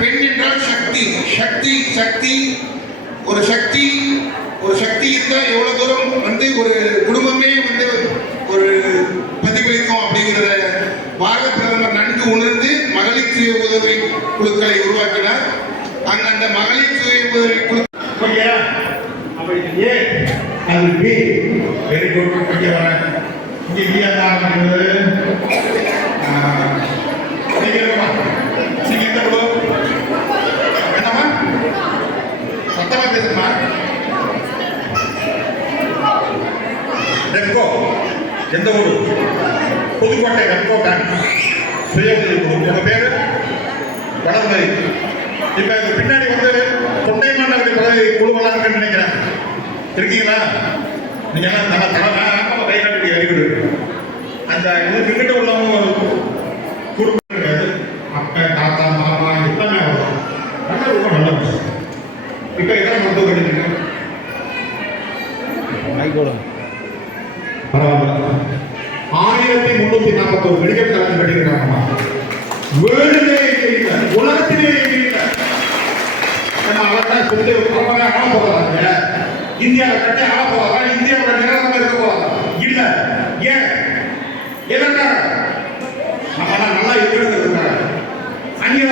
பெண் என்றால் சக்தி. சக்தி சக்தி. ஒரு சக்தி ஒரு சக்தி இருந்தால் எவ்வளோ தூரம் வந்து ஒரு குடும்பமே வந்து ஒரு பிரதிபலிக்கும் அப்படிங்கிறத பாரத பிரதமர் நன்கு உணர்ந்து மகளிர் சுய உதவி குழுக்களை உருவாக்கினார். அங்க அந்த மகளிர் சுய உதவி குழு ஓகே அது பி. Very good. ஓகே வரேன் இங்க பி அந்த ஆரம்பிக்கிறது நீங்க இருக்கமா நீங்க எந்த குழு என்னம்மா சத்தமா பேசுமா ரெப்கோ எந்த ஊர் புதுக்கோட்டை ரெப்கோ பேங்க் சுய உதவி குழு உங்க பேரு வளர்மதி இப்ப பின்னாடி வந்து தொண்டை மாநகர பதவி குழுவெல்லாம் நினைக்கிறேன் இருக்கீங்களா நீங்க எல்லாம் நல்லா தலை ஆமா கை காட்டி அறிவு அந்த இதுக்கு கிட்ட உள்ளவங்க பரவாயில்ல. ஆயிரத்தி முன்னூத்தி நாற்பத்தோரு மெடிக்கல் காலேஜ் கட்டியிருக்காங்கம்மா வேர்ல்டிலே இல்லை உலகத்திலே இல்லை நம்ம அவர்தான் சொல்லி அவங்க ஆள போறாங்க இந்தியாவை கட்டி ஆள போறாங்க இந்தியாவோட நிரந்தரம் இருக்க போறாங்க இல்ல. ஏன்? எதற்காக நம்ம நல்லா இருக்கிறதுக்காக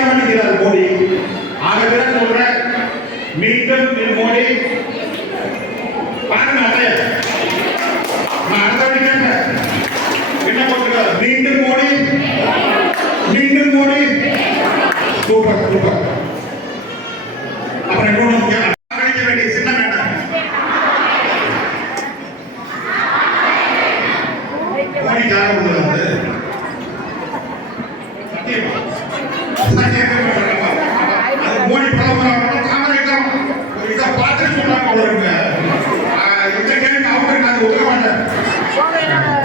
பண்ணிக்கிறார் மோடி. ஆகவே சொல்றேன் மீண்டும் மோடி போட்டுருக்காரு மீண்டும் மோடி மீண்டும் மோடி சூப்பர் சூப்பர் அப்புறம் இன்னொன்று முக்கியம் கணிக்க வேண்டிய சின்னம் என்ன மோடிக்காக உள்ளது வந்து சத்தியமா சத்தியமா சொல்றேன்ப்பா. அது மோடி பிரதமர் காமராஜர் இதை பார்த்துட்டு சொன்னாங்க போல இருக்கு ஆஹ் இந்த கேள்வி அவருக்கு நான் ஒதுக்க மாட்டேன்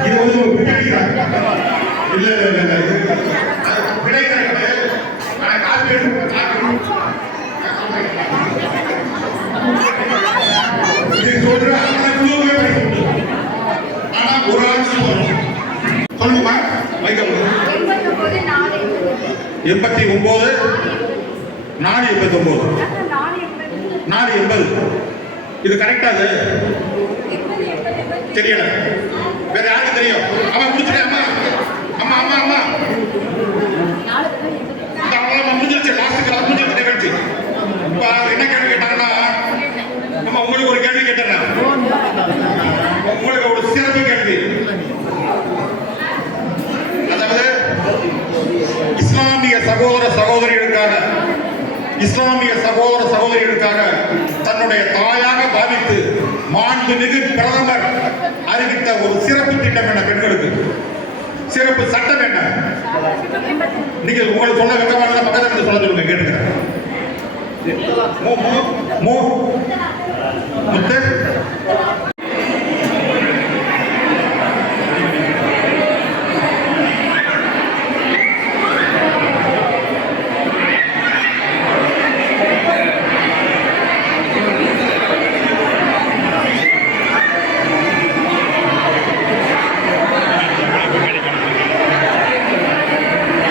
இது வந்து ஒரு பின்னாடிக்கிறாங்க இல்ல இல்ல இல்ல இல்ல இது அது பிழைக்கிறது நான் காப்பி எடுத்து காப்பி இது சொல்ற அந்த குழுவே படிக்கணும் ஆனா ஒரு ஆள் சொல்லணும் சொல்லுமா மைக்கல் எண்பத்தி ஒன்பது நாலு எண்பத்தி ஒன்பது நாலு எண்பது. இது கரெக்டா அது? தெரியல. சகோதர சகோதரிகளுக்காக இஸ்லாமிய சகோதர சகோதரிகளுக்காக தன்னுடைய தாயாக பாவித்து மாண்புமிகு பிரதமர் அறிவித்த ஒரு சிறப்பு திட்டம் என்ன பெண்களுக்கு? சிறப்பு சட்டம் என்ன? நீங்கள் உங்களுக்கு சொல்ல விதமான பக்கத்தில் சொல்ல சொல்லுங்க கேட்டுக்கிறேன். மு மு முத்து?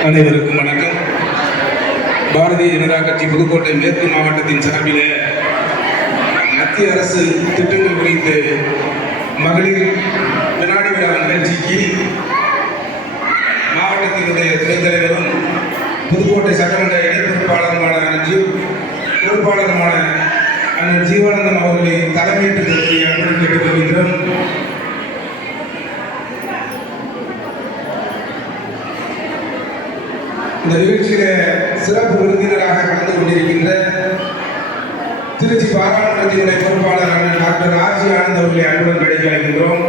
அனைவருக்கும் வணக்கம். பாரதிய ஜனதா கட்சி புதுக்கோட்டை மேற்கு மாவட்டத்தின் சார்பில் மத்திய அரசு திட்டங்கள் குறித்து மகளிர் வினாடி விழா நிகழ்ச்சிக்கு மாவட்டத்தினுடைய துணைத் தலைவரும் புதுக்கோட்டை சட்டமன்ற இணை பொறுப்பாளருமான அஞ்சு பொறுப்பாளருமான அண்ணன் ஜீவானந்தம் அவர்களை தலைமையேற்று தருவதை அன்புடன் இந்த நிகழ்ச்சியில சிறப்பு விருந்தினராக கலந்து கொண்டிருக்கின்ற திருச்சி பாராளுமன்றத்தினுடைய பொறுப்பாளரான டாக்டர் ஆர்ஜி ஆனந்த் அவர்களை அன்புடன் கிடைக்க அழைக்கின்றோம்